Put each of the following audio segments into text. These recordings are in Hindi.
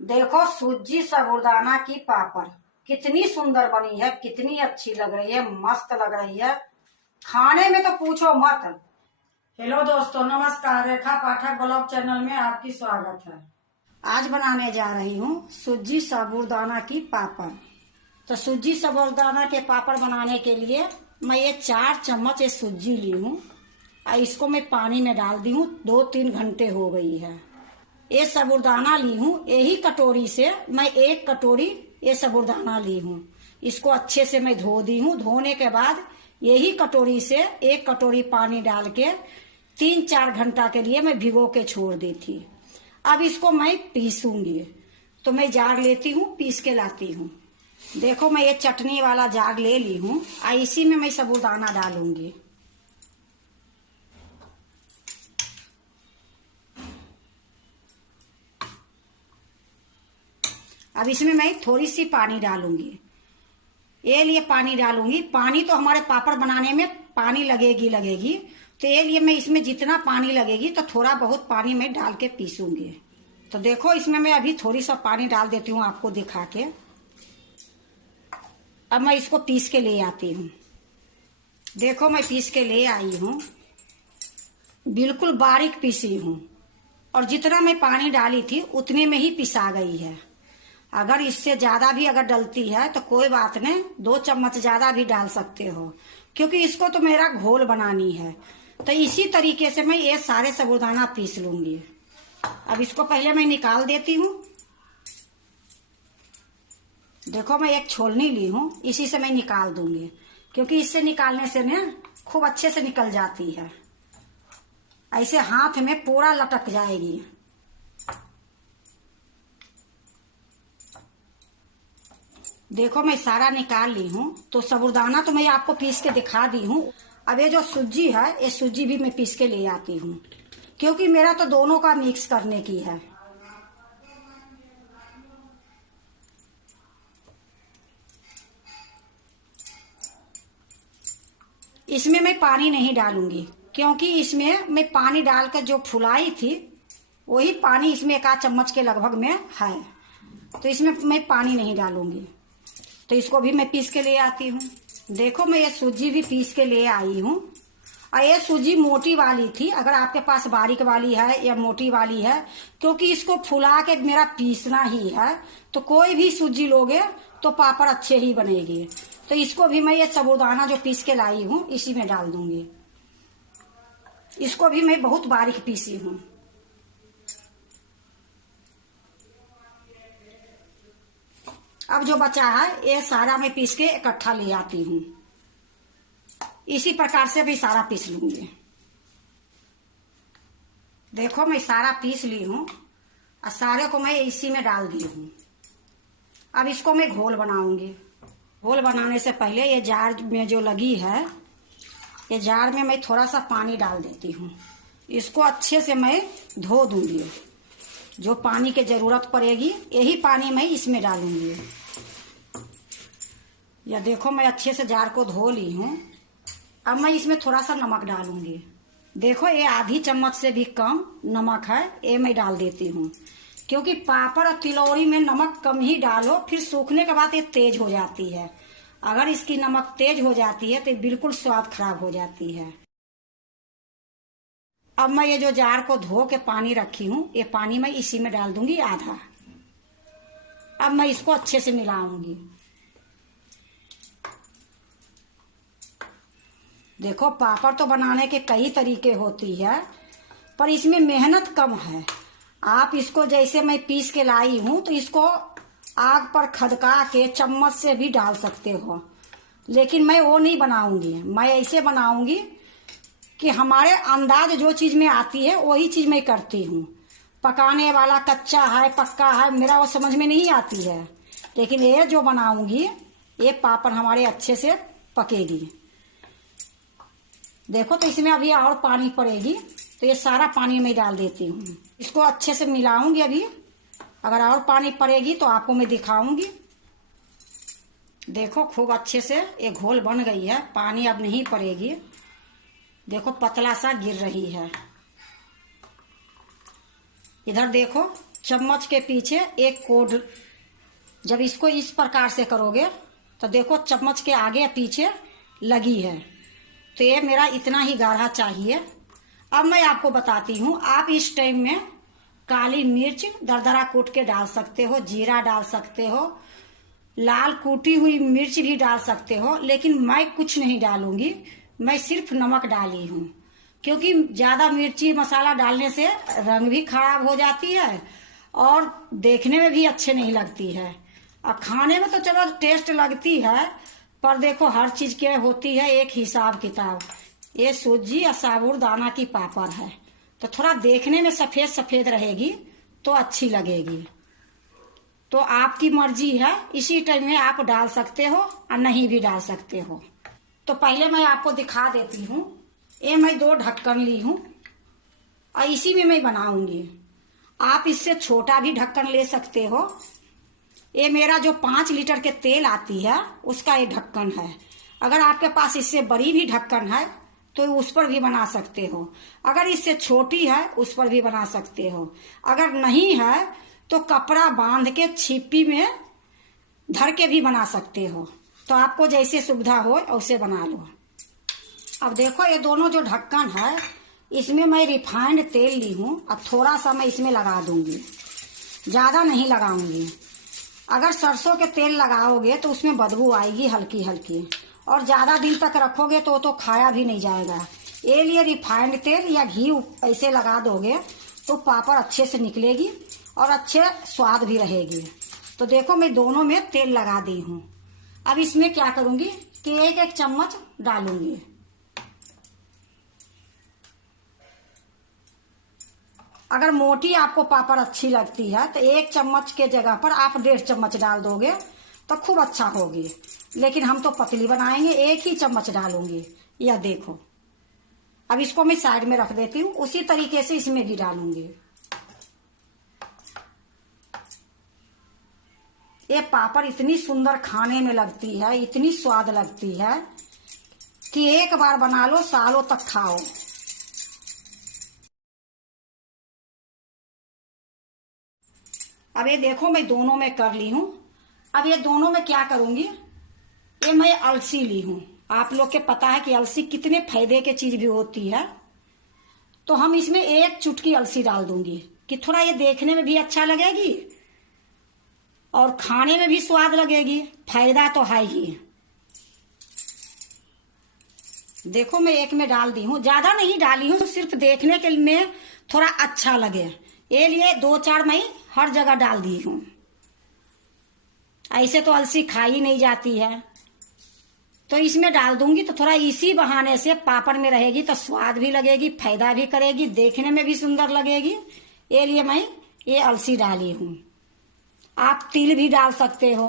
देखो सूजी साबूदाना की पापड़ कितनी सुंदर बनी है, कितनी अच्छी लग रही है, मस्त लग रही है। खाने में तो पूछो मत। हेलो दोस्तों, नमस्कार। रेखा पाठक ब्लॉग चैनल में आपकी स्वागत है। आज बनाने जा रही हूँ सूजी साबूदाना की पापड़। तो सूजी साबूदाना के पापड़ बनाने के लिए मैं ये 4 चम्मच ये सूजी ली हूँ और इसको मैं पानी में डाल दी हूँ। 2-3 घंटे हो गई है। ये साबूदाना ली हूँ, यही कटोरी से मैं 1 कटोरी ये साबूदाना ली हूँ। इसको अच्छे से मैं धो दी हूँ। धोने के बाद यही कटोरी से 1 कटोरी पानी डाल के 3-4 घंटा के लिए मैं भिगो के छोड़ दी थी। अब इसको मैं पीसूंगी। तो मैं जार लेती हूँ, पीस के लाती हूँ। देखो मैं ये चटनी वाला जार ले ली हूँ और इसी में मैं साबूदाना डालूंगी। अब इसमें मैं थोड़ी सी पानी डालूंगी। ये लिए पानी डालूंगी। पानी तो हमारे पापड़ बनाने में पानी लगेगी। तो ये लिए मैं इसमें जितना पानी लगेगी तो थोड़ा बहुत पानी मैं डाल के पीसूंगी। तो देखो इसमें मैं अभी थोड़ी सा पानी डाल देती हूँ आपको दिखा के। अब मैं इसको पीस के ले आती हूँ। देखो मैं पीस के ले आई हूँ, बिल्कुल बारीक पीसी हूँ और जितना मैं पानी डाली थी उतने में ही पिसा गई है। अगर इससे ज्यादा भी अगर डलती है तो कोई बात नहीं, 2 चम्मच ज्यादा भी डाल सकते हो, क्योंकि इसको तो मेरा घोल बनानी है। तो इसी तरीके से मैं ये सारे साबूदाना पीस लूंगी। अब इसको पहले मैं निकाल देती हूँ। देखो मैं एक छोलनी ली हूँ, इसी से मैं निकाल दूंगी, क्योंकि इससे निकालने से ना खूब अच्छे से निकल जाती है। ऐसे हाथ में पूरा लटक जाएगी। देखो मैं सारा निकाल ली हूँ। तो साबूदाना तो मैं आपको पीस के दिखा दी हूँ। अब ये जो सूजी है, ये सूजी भी मैं पीस के ले आती हूँ, क्योंकि मेरा तो दोनों का मिक्स करने की है। इसमें मैं पानी नहीं डालूंगी, क्योंकि इसमें मैं पानी डालकर जो फुलाई थी वही पानी इसमें 1 चम्मच के लगभग में है। तो इसमें मैं पानी नहीं डालूंगी। तो इसको भी मैं पीस के ले आती हूँ। देखो मैं ये सूजी भी पीस के ले आई हूँ। और ये सूजी मोटी वाली थी। अगर आपके पास बारीक वाली है या मोटी वाली है, क्योंकि इसको फुला के मेरा पीसना ही है, तो कोई भी सूजी लोगे तो पापड़ अच्छे ही बनेगी। तो इसको भी मैं ये साबूदाना जो पीस के लाई हूँ इसी में डाल दूंगी। इसको भी मैं बहुत बारीक पीसी हूँ। अब जो बचा है ये सारा मैं पीस के इकट्ठा ले आती हूँ। इसी प्रकार से भी सारा पीस लूंगी। देखो मैं सारा पीस ली हूँ और सारे को मैं इसी में डाल दी हूँ। अब इसको मैं घोल बनाऊंगी। घोल बनाने से पहले ये जार में जो लगी है, ये जार में मैं थोड़ा सा पानी डाल देती हूँ। इसको अच्छे से मैं धो दूंगी। जो पानी की जरूरत पड़ेगी यही पानी मैं इसमें डालूंगी। या देखो मैं अच्छे से जार को धो ली हूँ। अब मैं इसमें थोड़ा सा नमक डालूंगी। देखो ये आधी चम्मच से भी कम नमक है, ये मैं डाल देती हूँ, क्योंकि पापड़ और तिलौरी में नमक कम ही डालो, फिर सूखने के बाद ये तेज हो जाती है। अगर इसकी नमक तेज हो जाती है तो बिल्कुल स्वाद खराब हो जाती है। अब मैं ये जो जार को धो के पानी रखी हूँ, ये पानी मैं इसी में डाल दूंगी आधा। अब मैं इसको अच्छे से मिलाऊंगी। देखो पापड़ तो बनाने के कई तरीके होती है, पर इसमें मेहनत कम है। आप इसको जैसे मैं पीस के लाई हूँ तो इसको आग पर खदका के चम्मच से भी डाल सकते हो, लेकिन मैं वो नहीं बनाऊंगी। मैं ऐसे बनाऊंगी कि हमारे अंदाज जो चीज में आती है वही चीज मैं करती हूँ। पकाने वाला कच्चा है पक्का है मेरा वो समझ में नहीं आती है, लेकिन ये जो बनाऊंगी ये पापड़ हमारे अच्छे से पकेगी। देखो तो इसमें अभी और पानी पड़ेगी, तो ये सारा पानी मैं डाल देती हूँ। इसको अच्छे से मिलाऊंगी। अभी अगर और पानी पड़ेगी तो आपको मैं दिखाऊंगी। देखो खूब अच्छे से ये घोल बन गई है, पानी अब नहीं पड़ेगी। देखो पतला सा गिर रही है। इधर देखो चम्मच के पीछे एक कोड, जब इसको इस प्रकार से करोगे तो देखो चम्मच के आगे पीछे लगी है। तो ये मेरा इतना ही गाढ़ा चाहिए। अब मैं आपको बताती हूँ, आप इस टाइम में काली मिर्च दरदरा कूट के डाल सकते हो, जीरा डाल सकते हो, लाल कूटी हुई मिर्च भी डाल सकते हो, लेकिन मैं कुछ नहीं डालूंगी। मैं सिर्फ नमक डाली हूँ, क्योंकि ज्यादा मिर्ची मसाला डालने से रंग भी खराब हो जाती है और देखने में भी अच्छे नहीं लगती है। और खाने में तो चलो टेस्ट लगती है, पर देखो हर चीज के होती है एक हिसाब किताब। ये सूजी या साबूदाना की पापड़ है, तो थोड़ा देखने में सफेद सफेद रहेगी तो अच्छी लगेगी। तो आपकी मर्जी है, इसी टाइम में आप डाल सकते हो और नहीं भी डाल सकते हो। तो पहले मैं आपको दिखा देती हूँ। ये मैं 2 ढक्कन ली हूँ और इसी में मैं बनाऊंगी। आप इससे छोटा भी ढक्कन ले सकते हो। ये मेरा जो 5 लीटर के तेल आती है उसका ये ढक्कन है। अगर आपके पास इससे बड़ी भी ढक्कन है तो उस पर भी बना सकते हो। अगर इससे छोटी है उस पर भी बना सकते हो। अगर नहीं है तो कपड़ा बांध के छिप्पी में धर के भी बना सकते हो। तो आपको जैसे सुविधा हो वैसे बना लो। अब देखो ये दोनों जो ढक्कन है, इसमें मैं रिफाइंड तेल ली हूँ और थोड़ा सा मैं इसमें लगा दूंगी, ज्यादा नहीं लगाऊंगी। अगर सरसों के तेल लगाओगे तो उसमें बदबू आएगी हल्की हल्की, और ज्यादा दिन तक रखोगे तो खाया भी नहीं जाएगा। ये लिए रिफाइंड तेल या घी ऐसे लगा दोगे तो पापड़ अच्छे से निकलेगी और अच्छे स्वाद भी रहेगी। तो देखो मैं दोनों में तेल लगा दी हूँ। अब इसमें क्या करूंगी कि 1-1 चम्मच डालूंगी। अगर मोटी आपको पापड़ अच्छी लगती है तो 1 चम्मच के जगह पर आप 1.5 चम्मच डाल दोगे तो खूब अच्छा होगी। लेकिन हम तो पतली बनाएंगे, 1 ही चम्मच डालूंगी। यह देखो, अब इसको मैं साइड में रख देती हूँ। उसी तरीके से इसमें भी डालूंगी। ये पापड़ इतनी सुंदर खाने में लगती है, इतनी स्वाद लगती है कि एक बार बना लो सालों तक खाओ। अब ये देखो मैं दोनों में कर ली हूँ। अब ये दोनों में क्या करूंगी, ये मैं अलसी ली हूँ। आप लोग के पता है कि अलसी कितने फायदे की चीज भी होती है। तो हम इसमें 1 चुटकी अलसी डाल दूंगी कि थोड़ा ये देखने में भी अच्छा लगेगी और खाने में भी स्वाद लगेगी। फायदा तो है ही। देखो मैं 1 में डाल दी हूँ, ज्यादा नहीं डाली हूँ, सिर्फ देखने के लिए थोड़ा अच्छा लगे ये लिए 2-4 मैं हर जगह डाल दी हूँ। ऐसे तो अलसी खाई नहीं जाती है, तो इसमें डाल दूंगी तो थोड़ा इसी बहाने से पापड़ में रहेगी तो स्वाद भी लगेगी, फायदा भी करेगी, देखने में भी सुंदर लगेगी। ये लिए मैं ये अलसी डाली हूँ। आप तिल भी डाल सकते हो।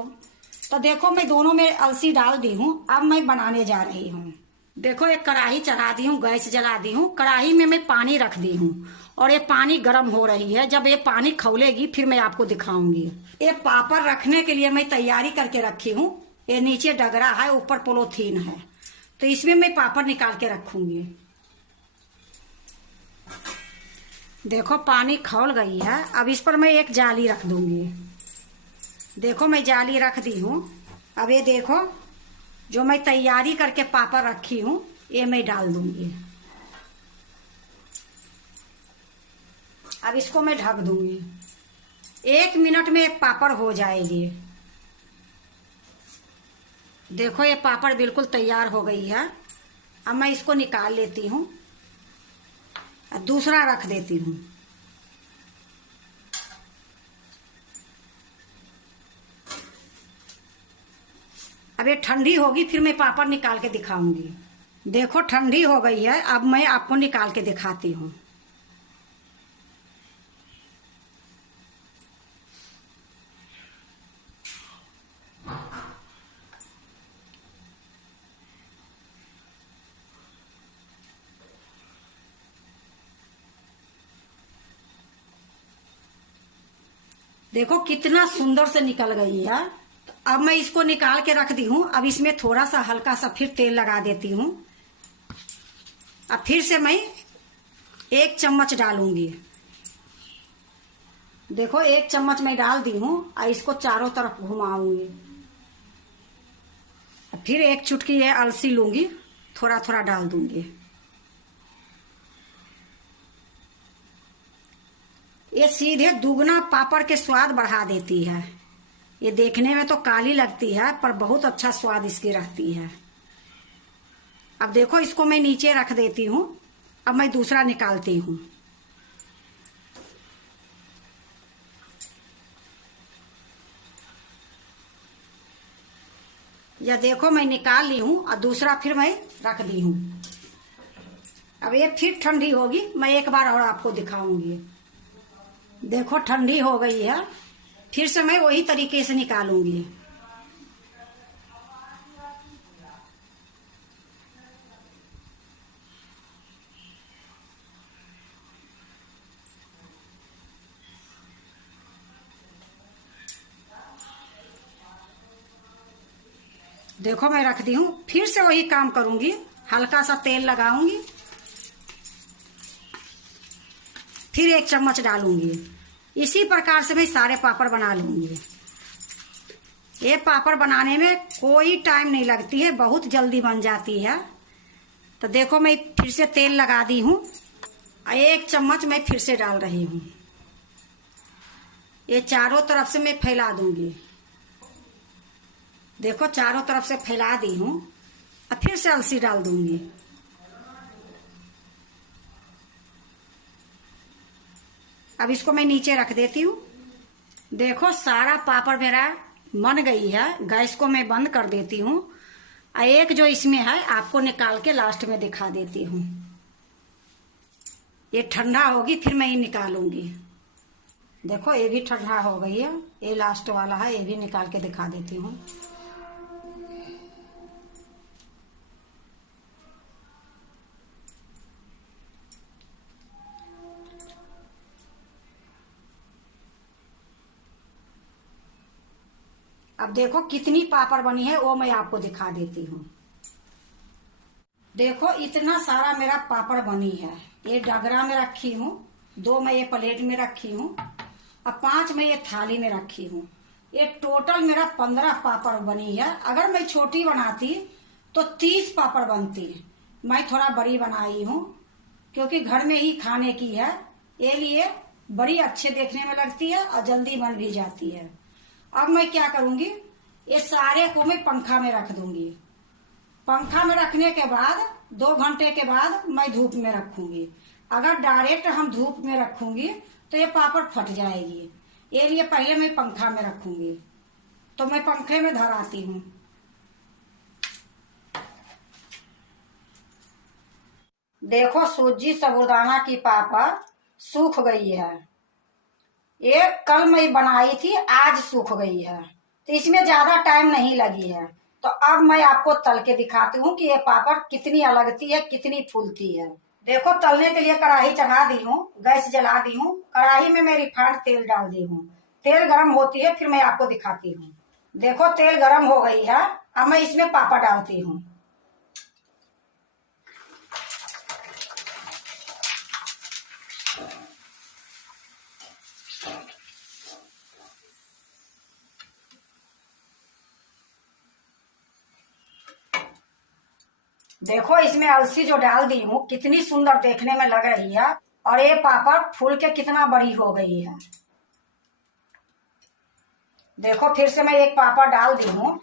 तो देखो मैं दोनों में अलसी डाल दी हूँ। अब मैं बनाने जा रही हूँ। देखो एक कढ़ाई चढ़ा दी हूँ, गैस जला दी हूँ। कढ़ाई में मैं पानी रख दी हूँ और ये पानी गर्म हो रही है। जब ये पानी खौलेगी फिर मैं आपको दिखाऊंगी। ये पापड़ रखने के लिए मैं तैयारी करके रखी हूँ। ये नीचे डगरा है, ऊपर पोलोथीन है, तो इसमें मैं पापड़ निकाल के रखूंगी। देखो पानी खौल गई है। अब इस पर मैं एक जाली रख दूंगी। देखो मैं जाली रख दी हूँ। अब ये देखो जो मैं तैयारी करके पापड़ रखी हूँ ये मैं डाल दूंगी। अब इसको मैं ढक दूंगी। 1 मिनट में एक पापड़ हो जाएगी। देखो ये पापड़ बिल्कुल तैयार हो गई है। अब मैं इसको निकाल लेती हूँ और दूसरा रख देती हूँ। अब ये ठंडी होगी फिर मैं पापड़ निकाल के दिखाऊंगी। देखो ठंडी हो गई है। अब मैं आपको निकाल के दिखाती हूँ। देखो कितना सुंदर से निकल गई है। अब मैं इसको निकाल के रख दी हूँ। अब इसमें थोड़ा सा हल्का सा फिर तेल लगा देती हूँ। अब फिर से मैं 1 चम्मच डालूंगी। देखो 1 चम्मच मैं डाल दी हूँ और इसको चारों तरफ घुमाऊंगी। फिर 1 चुटकी ये अलसी लूंगी, थोड़ा थोड़ा डाल दूंगी। ये सीधे दुगना पापड़ के स्वाद बढ़ा देती है। ये देखने में तो काली लगती है पर बहुत अच्छा स्वाद इसकी रहती है। अब देखो इसको मैं नीचे रख देती हूँ। अब मैं दूसरा निकालती हूँ। या देखो मैं निकाल ली हूँ और दूसरा फिर मैं रख दी हूँ। अब ये फिर ठंडी होगी, मैं एक बार और आपको दिखाऊंगी। देखो ठंडी हो गई है, फिर से मैं वही तरीके से निकालूंगी। देखो मैं रख दी हूँ, फिर से वही काम करूंगी। हल्का सा तेल लगाऊंगी, फिर 1 चम्मच डालूंगी। इसी प्रकार से मैं सारे पापड़ बना लूंगी। ये पापड़ बनाने में कोई टाइम नहीं लगती है, बहुत जल्दी बन जाती है। तो देखो मैं फिर से तेल लगा दी हूँ, 1 चम्मच मैं फिर से डाल रही हूँ। ये चारों तरफ से मैं फैला दूंगी। देखो चारों तरफ से फैला दी हूँ और फिर से अलसी डाल दूंगी। अब इसको मैं नीचे रख देती हूँ। देखो सारा पापड़ मेरा बन गई है। गैस को मैं बंद कर देती हूँ। एक जो इसमें है आपको निकाल के लास्ट में दिखा देती हूँ। ये ठंडा होगी फिर मैं ये निकालूंगी। देखो ये भी ठंडा हो गई है। ये लास्ट वाला है, ये भी निकाल के दिखा देती हूँ। अब देखो कितनी पापड़ बनी है वो मैं आपको दिखा देती हूँ। देखो इतना सारा मेरा पापड़ बनी है। ये डगरा में रखी हूँ, 2 मैं ये प्लेट में रखी हूँ और 5 मैं ये थाली में रखी हूँ। ये टोटल मेरा 15 पापड़ बनी है। अगर मैं छोटी बनाती तो 30 पापड़ बनती। मैं थोड़ा बड़ी बनाई हूँ क्योंकि घर में ही खाने की है, ये लिए बड़ी अच्छे देखने में लगती है और जल्दी बन भी जाती है। अब मैं क्या करूंगी, ये सारे को मैं पंखा में रख दूंगी। पंखा में रखने के बाद 2 घंटे के बाद मैं धूप में रखूंगी। अगर डायरेक्ट हम धूप में रखूंगी तो ये पापड़ फट जाएगी, ये लिए पहले मैं पंखा में रखूंगी। तो मैं पंखे में धर आती हूँ। देखो सूजी साबूदाना की पापड़ सूख गई है। ये कल मैं बनाई थी, आज सूख गई है, तो इसमें ज्यादा टाइम नहीं लगी है। तो अब मैं आपको तल के दिखाती हूँ कि ये पापड़ कितनी अलगती है, कितनी फूलती है। देखो तलने के लिए कढ़ाई चढ़ा दी हूँ, गैस जला दी हूँ। कढ़ाई में मैं रिफाइंड तेल डाल दी हूँ। तेल गर्म होती है फिर मैं आपको दिखाती हूँ। देखो तेल गर्म हो गई है, अब मैं इसमें पापड़ डालती हूँ। देखो इसमें अलसी जो डाल दी हूँ कितनी सुंदर देखने में लग रही है और ये पापड़ फूल के कितना बड़ी हो गई है। देखो फिर से मैं एक पापड़ डाल दी हूँ।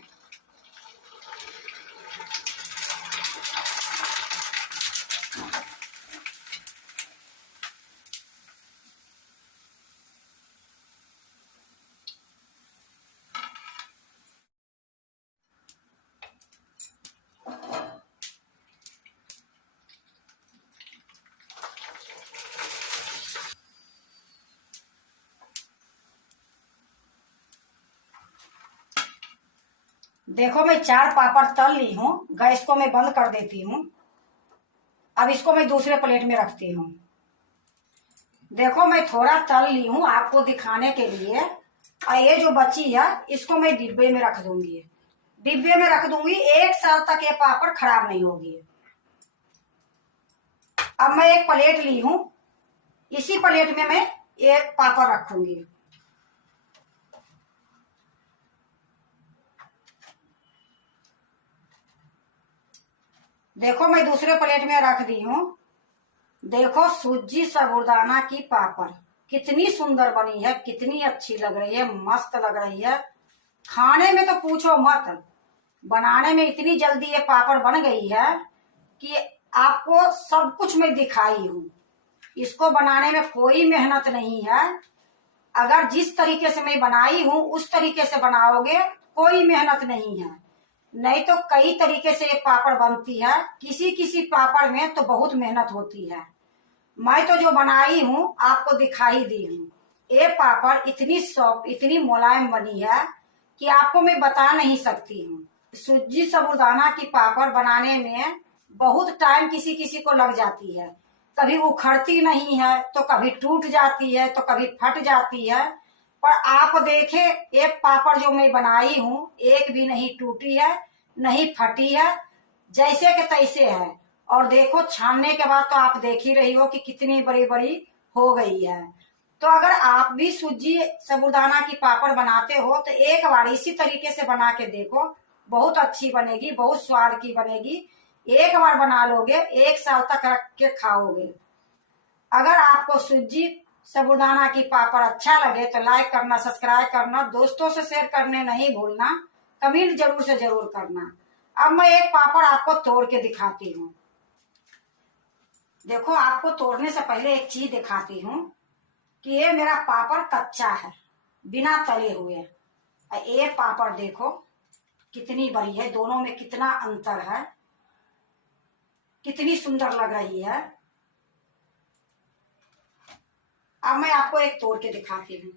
देखो मैं 4 पापड़ तल ली हूँ। गैस को मैं बंद कर देती हूँ। अब इसको मैं दूसरे प्लेट में रखती हूँ। देखो मैं थोड़ा तल ली हूँ आपको दिखाने के लिए। और ये जो बची है इसको मैं डिब्बे में रख दूंगी। डिब्बे में रख दूंगी, 1 साल तक ये पापड़ खराब नहीं होगी। अब मैं एक प्लेट ली हूँ, इसी प्लेट में मैं ये पापड़ रखूंगी। देखो मैं दूसरे प्लेट में रख दी हूँ। देखो सूजी साबूदाना की पापड़ कितनी सुंदर बनी है, कितनी अच्छी लग रही है, मस्त लग रही है। खाने में तो पूछो मत, बनाने में इतनी जल्दी ये पापड़ बन गई है कि आपको सब कुछ मैं दिखाई हूँ। इसको बनाने में कोई मेहनत नहीं है। अगर जिस तरीके से मैं बनाई हूँ उस तरीके से बनाओगे कोई मेहनत नहीं है। नहीं तो कई तरीके से ये पापड़ बनती है, किसी किसी पापड़ में तो बहुत मेहनत होती है। मैं तो जो बनाई हूँ आपको दिखाई दी हूँ। ये पापड़ इतनी सॉफ्ट, इतनी मुलायम बनी है कि आपको मैं बता नहीं सकती हूँ। सूजी साबूदाना की पापड़ बनाने में बहुत टाइम किसी किसी को लग जाती है। कभी उखड़ती नहीं है तो कभी टूट जाती है तो कभी फट जाती है। पर आप देखे एक पापड़ जो मैं बनाई हूँ एक भी नहीं टूटी है, नहीं फटी है, जैसे के तैसे है। और देखो छानने के बाद तो आप देख ही रही हो कि कितनी बड़ी बड़ी हो गई है। तो अगर आप भी सूजी साबूदाना की पापड़ बनाते हो तो एक बार इसी तरीके से बना के देखो, बहुत अच्छी बनेगी, बहुत स्वाद की बनेगी। एक बार बना लोगे एक साल तक रख के खाओगे। अगर आपको सूजी साबूदाना की पापड़ अच्छा लगे तो लाइक करना, सब्सक्राइब करना, दोस्तों से शेयर करने नहीं भूलना, कमेंट जरूर से जरूर करना। अब मैं एक पापड़ आपको तोड़ के दिखाती हूँ। देखो आपको तोड़ने से पहले एक चीज दिखाती हूँ कि ये मेरा पापड़ कच्चा है, बिना तले हुए। ये पापड़ देखो कितनी बड़ी है, दोनों में कितना अंतर है, कितनी सुंदर लग रही है। अब मैं आपको एक तोड़ के दिखाती हूँ।